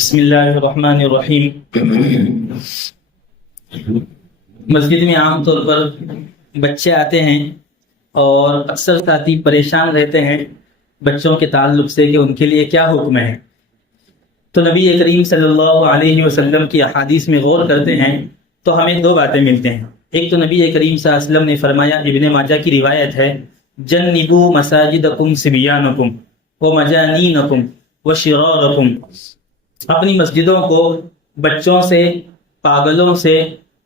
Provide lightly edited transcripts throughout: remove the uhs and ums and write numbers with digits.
بسم اللہ الرحمن الرحیم۔ مسجد میں عام طور پر بچے آتے ہیں اور اکثر ساتھی پریشان رہتے ہیں بچوں کے تعلق سے کہ ان کے لیے کیا حکم ہے۔ تو نبی کریم صلی اللہ علیہ وسلم کی احادیث میں غور کرتے ہیں تو ہمیں دو باتیں ملتے ہیں۔ ایک تو نبی کریم صلی اللہ علیہ وسلم نے فرمایا، ابن ماجہ کی روایت ہے، جنبوا مساجدکم صبیانکم ومجانینکم وشرارکم، اپنی مسجدوں کو بچوں سے، پاگلوں سے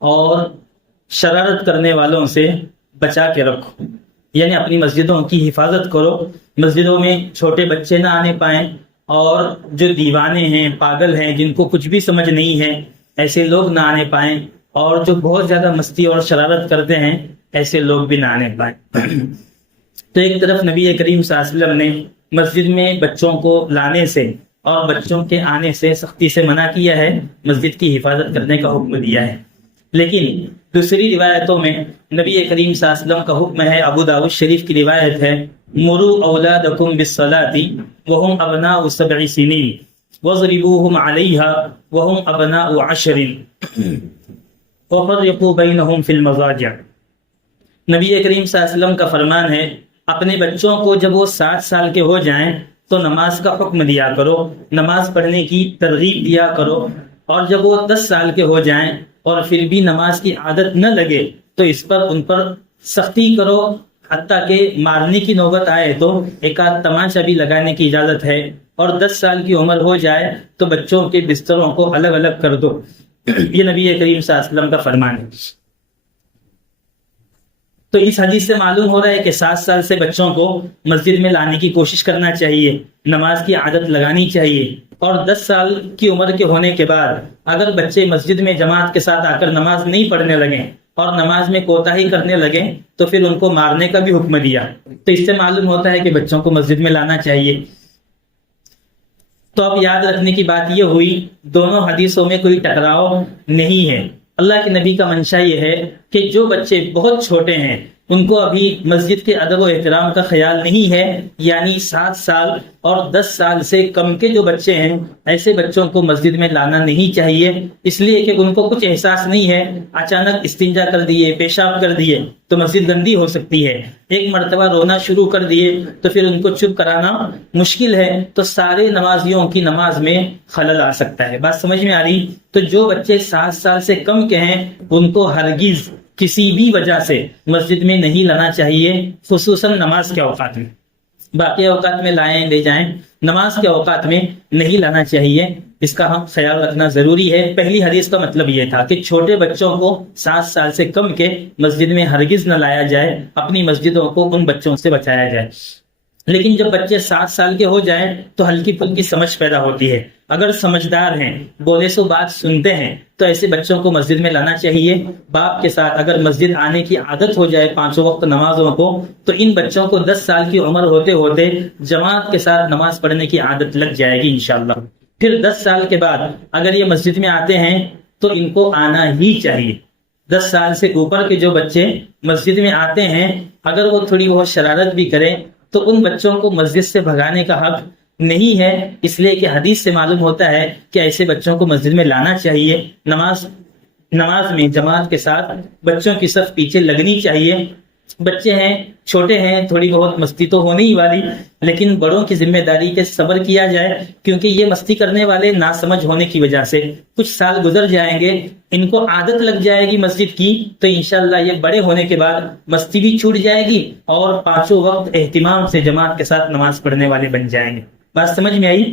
اور شرارت کرنے والوں سے بچا کے رکھو، یعنی اپنی مسجدوں کی حفاظت کرو۔ مسجدوں میں چھوٹے بچے نہ آنے پائیں، اور جو دیوانے ہیں، پاگل ہیں، جن کو کچھ بھی سمجھ نہیں ہے، ایسے لوگ نہ آنے پائیں، اور جو بہت زیادہ مستی اور شرارت کرتے ہیں ایسے لوگ بھی نہ آنے پائیں۔ تو ایک طرف نبی کریم صلی اللہ علیہ وسلم نے مسجد میں بچوں کو لانے سے اور بچوں کے آنے سے سختی سے منع کیا ہے، مسجد کی حفاظت کرنے کا حکم دیا ہے۔ لیکن دوسری روایتوں میں نبی کریم صلی اللہ علیہ وسلم کا حکم ہے، ابو داؤد شریف کی روایت ہے، مروا اولادکم بالصلاۃ وهم ابناء 7 سنین واضربوهم علیها وهم ابناء 10 وفرقوا بینهم فی المضاجع۔ نبی کریم صلی اللہ علیہ وسلم کا فرمان ہے، اپنے بچوں کو جب وہ 7 سال کے ہو جائیں تو نماز کا حکم دیا کرو، نماز پڑھنے کی ترغیب دیا کرو، اور جب وہ 10 سال کے ہو جائیں اور پھر بھی نماز کی عادت نہ لگے تو اس پر ان پر سختی کرو، حتیٰ کہ مارنے کی نوبت آئے تو ایک آدھ تماچا بھی لگانے کی اجازت ہے، اور 10 سال کی عمر ہو جائے تو بچوں کے بستروں کو الگ الگ کر دو۔ یہ نبی کریم صلی اللہ علیہ وسلم کا فرمان ہے۔ تو اس حدیث سے معلوم ہو رہا ہے کہ 7 سال سے بچوں کو مسجد میں لانے کی کوشش کرنا چاہیے، نماز کی عادت لگانی چاہیے، اور 10 سال کی عمر کے ہونے کے بعد اگر بچے مسجد میں جماعت کے ساتھ آ کر نماز نہیں پڑھنے لگیں اور نماز میں کوتاہی کرنے لگیں تو پھر ان کو مارنے کا بھی حکم دیا۔ تو اس سے معلوم ہوتا ہے کہ بچوں کو مسجد میں لانا چاہیے۔ تو اب یاد رکھنے کی بات یہ ہوئی، دونوں حدیثوں میں کوئی ٹکراؤ نہیں ہے۔ اللہ کے نبی کا منشا یہ ہے کہ جو بچے بہت چھوٹے ہیں، ان کو ابھی مسجد کے ادب و احترام کا خیال نہیں ہے، یعنی 7 سال اور 10 سال سے کم کے جو بچے ہیں، ایسے بچوں کو مسجد میں لانا نہیں چاہیے، اس لیے کہ ان کو کچھ احساس نہیں ہے، اچانک استنجا کر دیے، پیشاب کر دیے تو مسجد گندی ہو سکتی ہے، ایک مرتبہ رونا شروع کر دیے تو پھر ان کو چپ کرانا مشکل ہے، تو سارے نمازیوں کی نماز میں خلل آ سکتا ہے۔ بات سمجھ میں آ رہی؟ تو جو بچے 7 سال سے کم کے ہیں ان کو ہرگز کسی بھی وجہ سے مسجد میں نہیں لانا چاہیے، خصوصاً نماز کے اوقات میں۔ باقی اوقات میں لائیں لے جائیں، نماز کے اوقات میں نہیں لانا چاہیے، اس کا ہم خیال رکھنا ضروری ہے۔ پہلی حدیث کا مطلب یہ تھا کہ چھوٹے بچوں کو 7 سال سے کم کے مسجد میں ہرگز نہ لایا جائے، اپنی مسجدوں کو ان بچوں سے بچایا جائے۔ لیکن جب بچے 7 سال کے ہو جائیں تو ہلکی پھلکی سمجھ پیدا ہوتی ہے، اگر سمجھدار ہیں، بولے سو بات سنتے ہیں، تو ایسے بچوں کو مسجد میں لانا چاہیے۔ باپ کے ساتھ اگر مسجد آنے کی عادت ہو جائے 5 وقت نمازوں کو، تو ان بچوں کو 10 سال کی عمر ہوتے ہوتے جماعت کے ساتھ نماز پڑھنے کی عادت لگ جائے گی انشاءاللہ۔ پھر 10 سال کے بعد اگر یہ مسجد میں آتے ہیں تو ان کو آنا ہی چاہیے۔ 10 سال سے اوپر کے جو بچے مسجد میں آتے ہیں، اگر وہ تھوڑی بہت شرارت بھی کریں تو ان بچوں کو مسجد سے بھگانے کا حق نہیں ہے، اس لیے کہ حدیث سے معلوم ہوتا ہے کہ ایسے بچوں کو مسجد میں لانا چاہیے۔ نماز میں جماعت کے ساتھ بچوں کی صف پیچھے لگنی چاہیے۔ بچے ہیں، چھوٹے ہیں، تھوڑی بہت مستی تو ہونے ہی والی، لیکن بڑوں کی ذمہ داری کے صبر کیا جائے، کیونکہ یہ مستی کرنے والے ناسمجھ ہونے کی وجہ سے کچھ سال گزر جائیں گے، ان کو عادت لگ جائے گی مسجد کی، تو انشاءاللہ یہ بڑے ہونے کے بعد مستی بھی چھوٹ جائے گی اور 5 وقت اہتمام سے جماعت کے ساتھ نماز پڑھنے والے بن جائیں گے۔ بات سمجھ میں آئی؟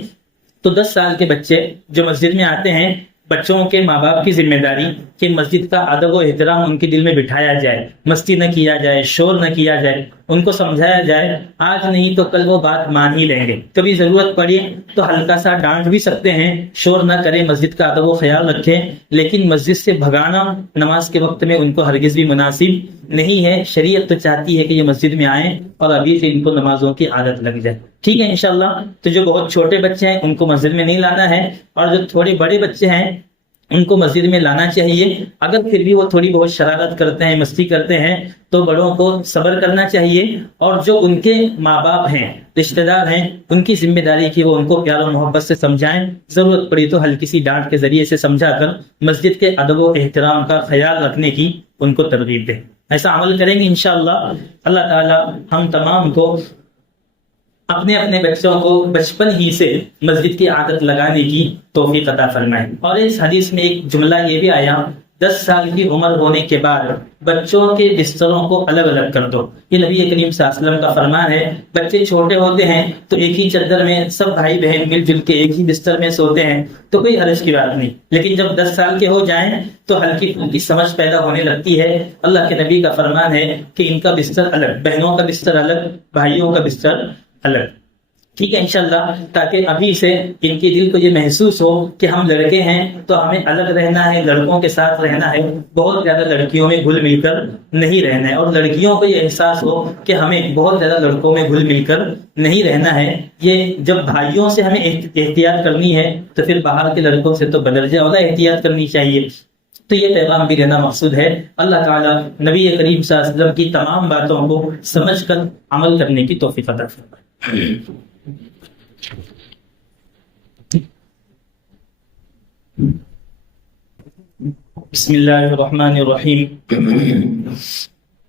تو 10 سال کے بچے جو مسجد میں آتے ہیں، بچوں کے ماں باپ کی ذمہ داری کہ مسجد کا ادب و احترام ان کے دل میں بٹھایا جائے، مستی نہ کیا جائے، شور نہ کیا جائے، ان کو سمجھایا جائے، آج نہیں تو کل وہ بات مان ہی لیں گے، کبھی ضرورت پڑی تو ہلکا سا ڈانٹ بھی سکتے ہیں، شور نہ کریں، مسجد کا ادب و خیال رکھیں، لیکن مسجد سے بھگانا نماز کے وقت میں ان کو ہرگز بھی مناسب نہیں ہے۔ شریعت تو چاہتی ہے کہ یہ مسجد میں آئیں اور ابھی سے ان کو نمازوں کی عادت لگ جائے، ٹھیک ہے انشاءاللہ۔ تو جو بہت چھوٹے بچے ہیں ان کو مسجد میں نہیں لانا ہے، اور جو تھوڑے بڑے بچے ہیں ان کو مسجد میں لانا چاہیے. اگر پھر بھی وہ تھوڑی بہت شرارت کرتے ہیں، مستی کرتے ہیں، تو بڑوں کو صبر کرنا چاہیے، اور جو ان کے ماں باپ ہیں، رشتہ دار ہیں، ان کی ذمہ داری کی وہ ان کو پیار و محبت سے سمجھائیں. ضرورت پڑی تو ہلکی سی ڈانٹ کے ذریعے سے سمجھا کر مسجد کے ادب و احترام کا خیال رکھنے کی ان کو ترغیب دیں. ایسا عمل کریں گے انشاءاللہ اللہ تعالی ہم تمام کو اپنے اپنے بچوں کو بچپن ہی سے مسجد کی عادت لگانے کی توفیق عطا فرمائے. اور اس حدیث میں ایک جملہ یہ بھی آیا، 10 سال کی عمر ہونے کے بعد بچوں کے بستروں کو الگ الگ کر دو. یہ نبی کریم صلی اللہ علیہ وسلم کا فرمان ہے. بچے چھوٹے ہوتے ہیں تو ایک ہی چادر میں سب بھائی بہن مل جل کے ایک ہی بستر میں سوتے ہیں تو کوئی حرج کی بات نہیں، لیکن جب 10 سال کے ہو جائیں تو ہلکی پھلکی سمجھ پیدا ہونے لگتی ہے. اللہ کے نبی کا فرمان ہے کہ ان کا بستر الگ، بہنوں کا بستر الگ، بھائیوں کا بستر الگ. ٹھیک ہے انشاءاللہ، تاکہ ابھی سے ان کے دل کو یہ محسوس ہو کہ ہم لڑکے ہیں تو ہمیں الگ رہنا ہے، لڑکوں کے ساتھ رہنا ہے، بہت زیادہ لڑکیوں میں گھل مل کر نہیں رہنا ہے. اور لڑکیوں کو یہ احساس ہو کہ ہمیں بہت زیادہ لڑکوں میں گھل مل کر نہیں رہنا ہے. یہ جب بھائیوں سے ہمیں احتیاط کرنی ہے تو پھر باہر کے لڑکوں سے تو بدرجہ اولا احتیاط کرنی چاہیے. تو یہ پیغام بھی دینا مقصود ہے. اللہ تعالیٰ نبی کریم صلی اللہ علیہ وسلم کی تمام باتوں کو سمجھ کر عمل کرنے کی توفیق عطا فرمائے. بسم اللہ الرحمن الرحیم.